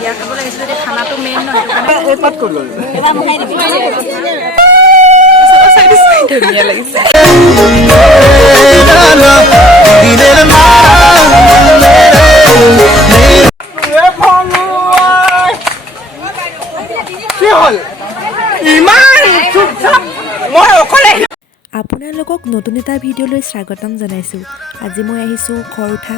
বিয়া খাবলৈ আহিছোঁ যদি খানাটো মেইন নহয় ধুনীয়া লাগিছে। আপোনালোকক নতুন এটা ভিডিঅ'লৈ স্বাগতম জনাইছোঁ। আজি মই আহিছোঁ ঘৰ উঠা,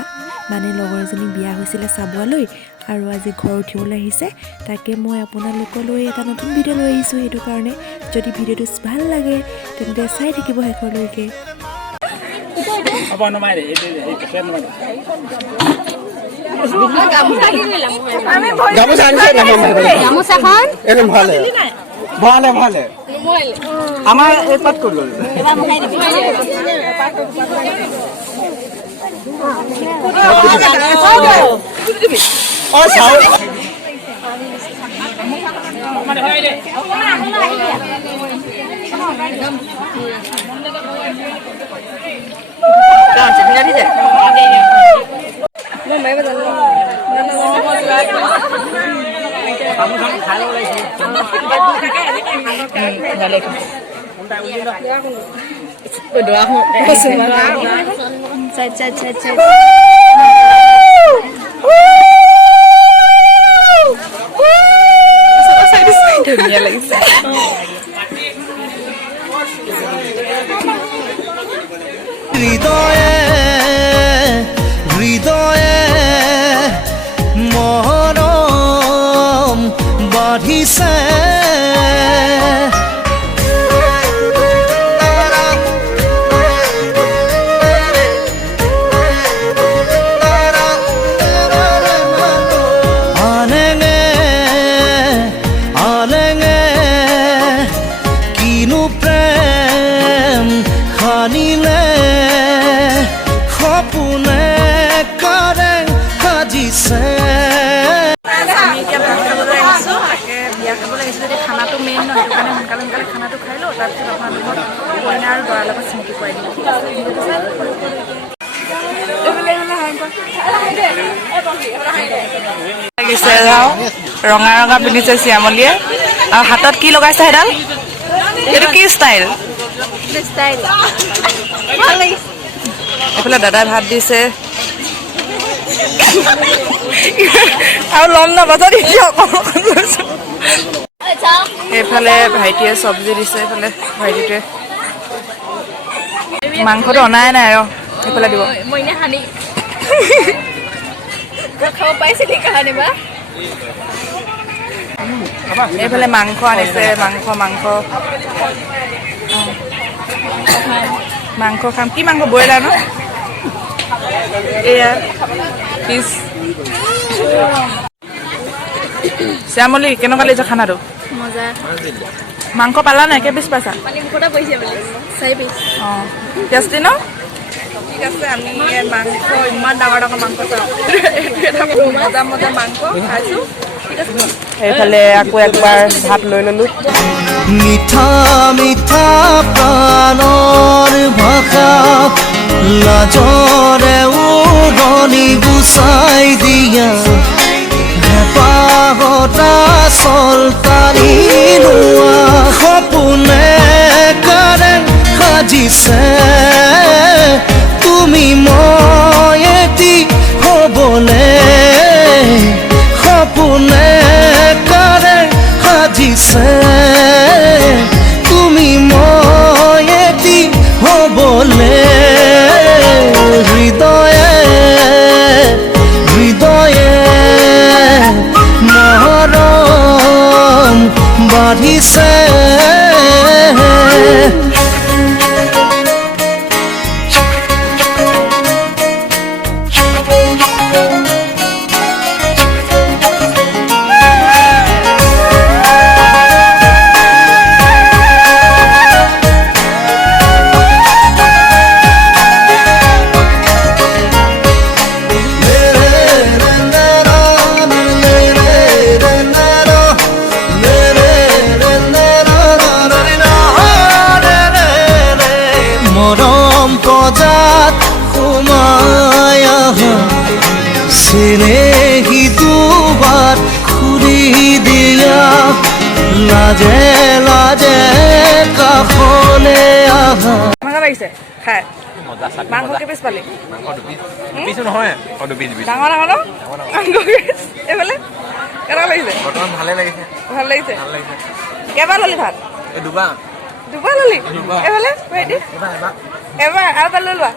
মানে লগৰজনী বিয়া হৈছিলে চাবুৱালৈ, আৰু আজি ঘৰ উঠিবলৈ আহিছে। তাকে মই আপোনালোকলৈ এটা নতুন ভিডিঅ' লৈ আহিছোঁ। সেইটো কাৰণে যদি ভিডিঅ'টো ভাল লাগে তেন্তে চাই থাকিব শেষলৈকে। ভালে ভালে আমাৰ এই পাত কৰি গ'ল ধুনীয়া লাগিছে। হৃদয়ে হৃদয়ে মৰম বাঢ়িছে বিয়া খাবলৈ আহিছোঁ যদি খানাটো মেইন নহয় সেইটো কাৰণে সোনকালে খানাটো খাই লওঁ। তাৰপিছত আপোনালোকক কইনা আৰু দৰাৰ লগত চিনাকি কৰাই দিম। ৰঙা ৰঙা পিন্ধিছে শ্যামলীয়ে, আৰু হাতত কি লগাইছে সেইডাল? এইটো কি ষ্টাইল? এইফালে দাদাই ভাত দিছে আৰু ল'ম ন বাজত এইফালে ভাইটিয়ে চব্জি দিছে। এইফালে ভাইটিটোৱে মাংসটো অনাই নাই আৰু এইফালে দিব। এইফালে মাংস আনিছে, মাংস মাংস খাম। কি মাংস? ব্ৰইলাৰ ন? এয়া পিচ। শ্যামলী কেনেকুৱা লাগিছে খানাটো? মজা। মাংস পালা নাই? কেই পিচ পাইছা? অঁ টেষ্টি ন? ঠিক আছে, আমি মাংস ইমান ডাঙৰ ডাঙৰ মাংস চাওঁ। এটা মজা মজা মাংস খাইছোঁ। ঠিক আছে, সেইফালে আকৌ একবাৰ ভাত লৈ ল'লোঁ। মিঠা মিঠা প্ৰাণৰ ভাষা লাজৰে উৰণি গুচাই দিয়া হেঁপাহতা চলতানি লোৱা সপোনে কাৰে সাজিছে তুমি মই এটি হ'বলে সপোনে কাৰে সাজিছে তুমি মই এটি হ'বলে হৃদয়ে হৃদয়ে মৰম বাঢ়িছে লাজে লাজে কাষলে আহা কেনেকুৱা লাগিছে খাই মাংস কেইপিচ পালি ডাঙৰ ডাঙৰ ন মাংস কেইপিচ এইফালে কেনেকুৱা লাগিছে ভালে লাগিছে ভাল লাগিছে কেইবাৰ ললি ভাত দুবাৰ ললি এইফালে এবাৰ আৰু এবাৰ লৈ লোৱা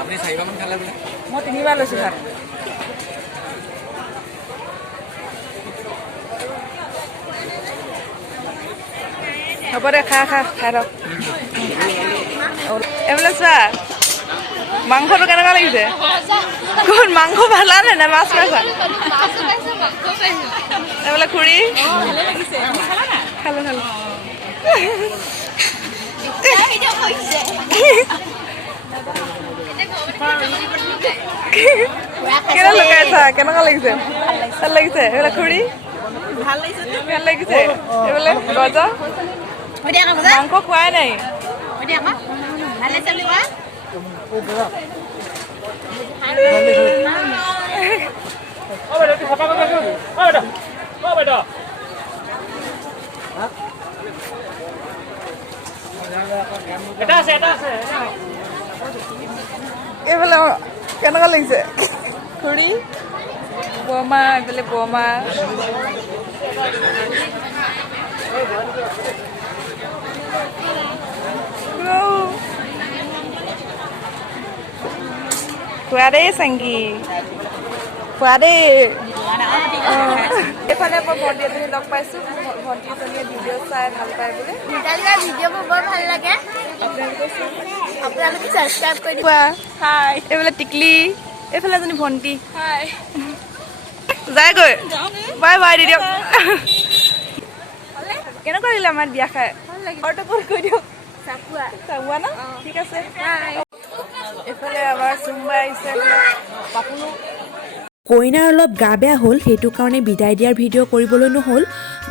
আপুনি 4 মান খালে বোলে মই 3বাৰ লৈছোঁ ভাত হ'ব দে খাই ৰখ এইফালে চোৱা মাংসটো কেনেকুৱা লাগিছে কোন মাংস ভালা নে মাছ খাইছা এইফালে খুৰী খালো কেনে লগাইছা কেনেকুৱা লাগিছে ভাল লাগিছে এইফালে খুৰী ভাল লাগিছে এইফালে গজা মাংস খোৱাই নাই এইফালে কেনেকুৱা লাগিছে খুৰী বৰমা এইফালে বৰমা খোৱা দেই চাংকি খোৱা দেই এইফালে মই ভণ্টি এজনী লগ পাইছোঁ ভণ্টি এজনীয়ে ভিডিঅ' চাই ভাল পায় বোলে ভিডিঅ'বোৰ বৰ ভাল লাগে আপোনালোকে ছাবস্ক্ৰাইব কৰি দিব হাই এইফালে টিকলি এইফালে এজনী ভণ্টি হাই যায়গৈ বাই বাই দি দিয়ক কেনেকুৱা লাগিলে আমাৰ বিয়া খাই ঘৰটো ক'ত কৈ দিয়ক চাবুৱা ন ঠিক আছে এইফালে আমাৰ চুম্বা আহিছে পাপুলো কইনাৰ অলপ গা বেয়া হ'ল সেইটো কাৰণে বিদায় দিয়াৰ ভিডিঅ' কৰিবলৈ নহ'ল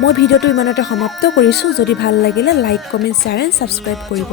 মই ভিডিঅ'টো ইমানতে সমাপ্ত কৰিছোঁ যদি ভাল লাগিলে like comment share and subscribe কৰিব